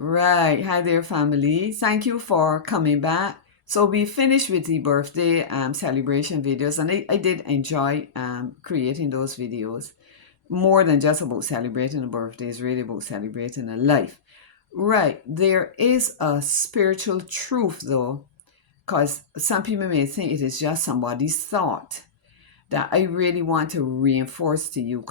Right. Hi there, family. Thank you for coming back. So we finished with the birthday celebration videos, and I did enjoy creating those videos. More than just about celebrating a birthday, it's really about celebrating a life. Right. There is a spiritual truth, though, because some people may think it is just somebody's thought that I really want to reinforce to you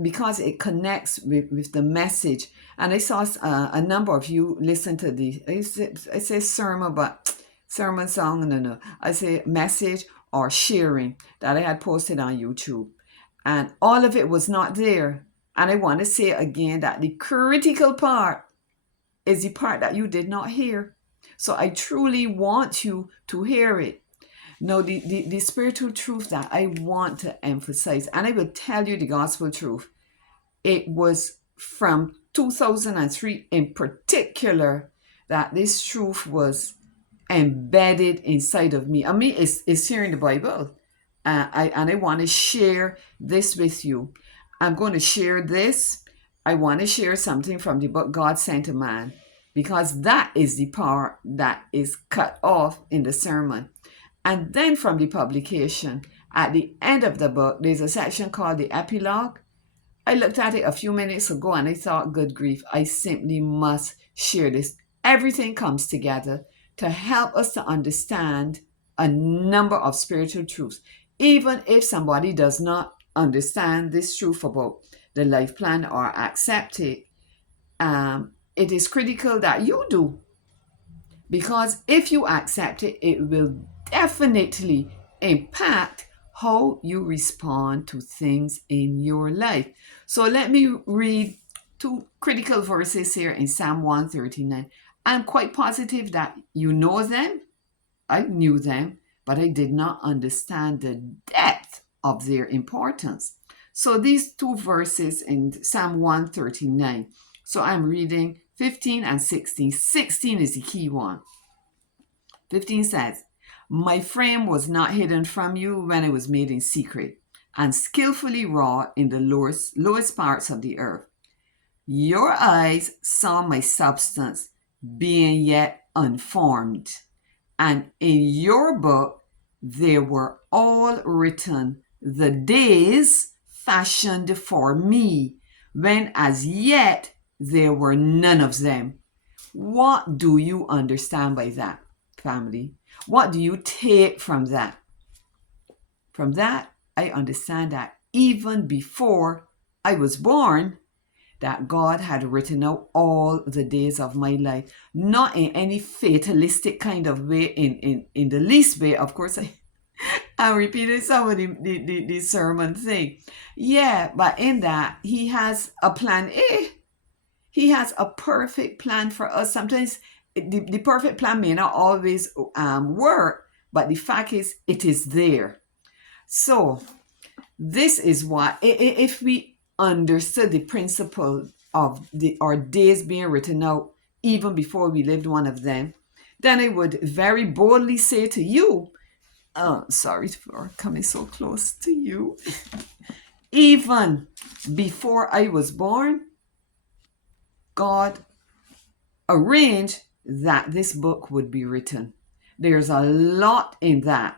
because it connects with the message. And I saw a number of you listen to I say sermon, but sermon song, no. I say message or sharing that I had posted on YouTube. And all of it was not there. And I want to say again that the critical part is the part that you did not hear. So I truly want you to hear it. No, the spiritual truth that I want to emphasize, and I will tell you the gospel truth, it was from 2003 in particular that this truth was embedded inside of me. I mean, it's here in the Bible. And I want to share this with you. I'm going to share this. I want to share something from the book God Sent a Man, because that is the part that is cut off in the sermon. And then from the publication, at the end of the book, there's a section called the epilogue. I looked at it a few minutes ago and I thought, good grief, I simply must share this. Everything comes together to help us to understand a number of spiritual truths. Even if somebody does not understand this truth about the life plan or accept it, it is critical that you do. Because if you accept it, it will definitely impact how you respond to things in your life. So let me read two critical verses here in Psalm 139. I'm quite positive that you know them. I knew them, but I did not understand the depth of their importance. So these two verses in Psalm 139. So I'm reading 15 and 16. 16 is the key one. 15 says, my frame was not hidden from you when it was made in secret and skillfully wrought in the lowest parts of the earth. Your eyes saw my substance being yet unformed, and in your book they were all written, the days fashioned for me, when as yet there were none of them. What do you understand by that, family? What do you take from that? From that, I understand that even before I was born, that God had written out all the days of my life, not in any fatalistic kind of way, in the least way. Of course, I repeated some of the sermon thing. Yeah, but in that, He has a plan A. He has a perfect plan for us. Sometimes the perfect plan may not always work, but the fact is, it is there. So, this is what, if we understood the principle of our days being written out even before we lived one of them, then I would very boldly say to you, sorry for coming so close to you, even before I was born, God arranged that this book would be written. There's a lot in that.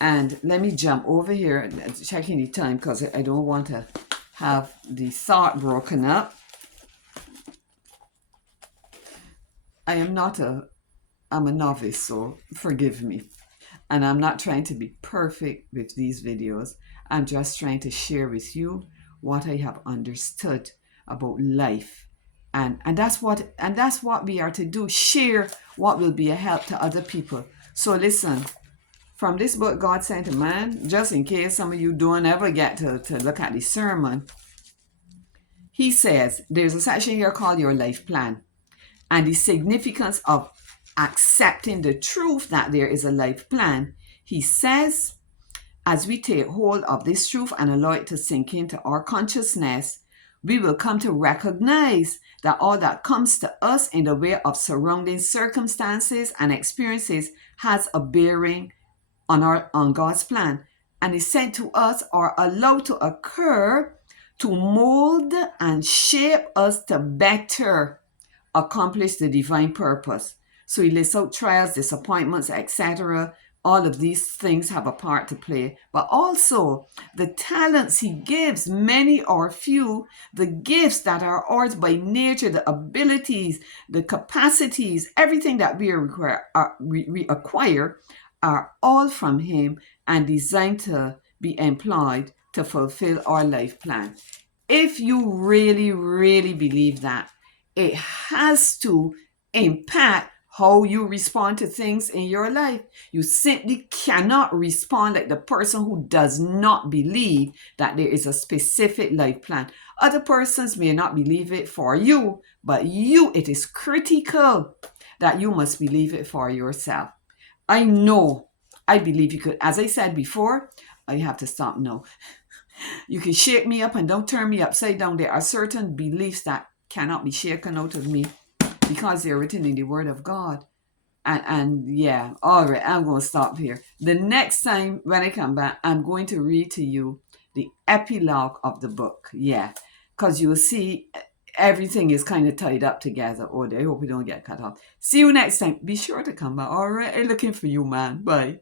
And let me jump over here, checking the time because I don't want to have the thought broken up. I'm a novice, so forgive me. And I'm not trying to be perfect with these videos. I'm just trying to share with you what I have understood about life. And that's what we are to do. Share what will be a help to other people. So listen, from this book, God Sent a Man, just in case some of you don't ever get to look at the sermon, he says there's a section here called Your Life Plan, and the significance of accepting the truth that there is a life plan. He says, as we take hold of this truth and allow it to sink into our consciousness, we will come to recognize that all that comes to us in the way of surrounding circumstances and experiences has a bearing on God's plan, and is sent to us or allowed to occur to mold and shape us to better accomplish the divine purpose. So he lists out trials, disappointments, etc. All of these things have a part to play, but also the talents he gives, many or few, the gifts that are ours by nature, the abilities, the capacities, everything that we acquire are all from him and designed to be employed to fulfill our life plan. If you really, really believe that, it has to impact how you respond to things in your life. You simply cannot respond like the person who does not believe that there is a specific life plan. Other persons may not believe it for you, but it is critical that you must believe it for yourself. I know, I believe you could. As I said before, I have to stop now. You can shake me up and don't turn me upside down. There are certain beliefs that cannot be shaken out of me because they're written in the Word of God. And yeah, all right, I'm going to stop here. The next time when I come back, I'm going to read to you the epilogue of the book. Yeah, because you'll see everything is kind of tied up together. Oh, I hope we don't get cut off. See you next time. Be sure to come back. All right, I'm looking for you, man. Bye.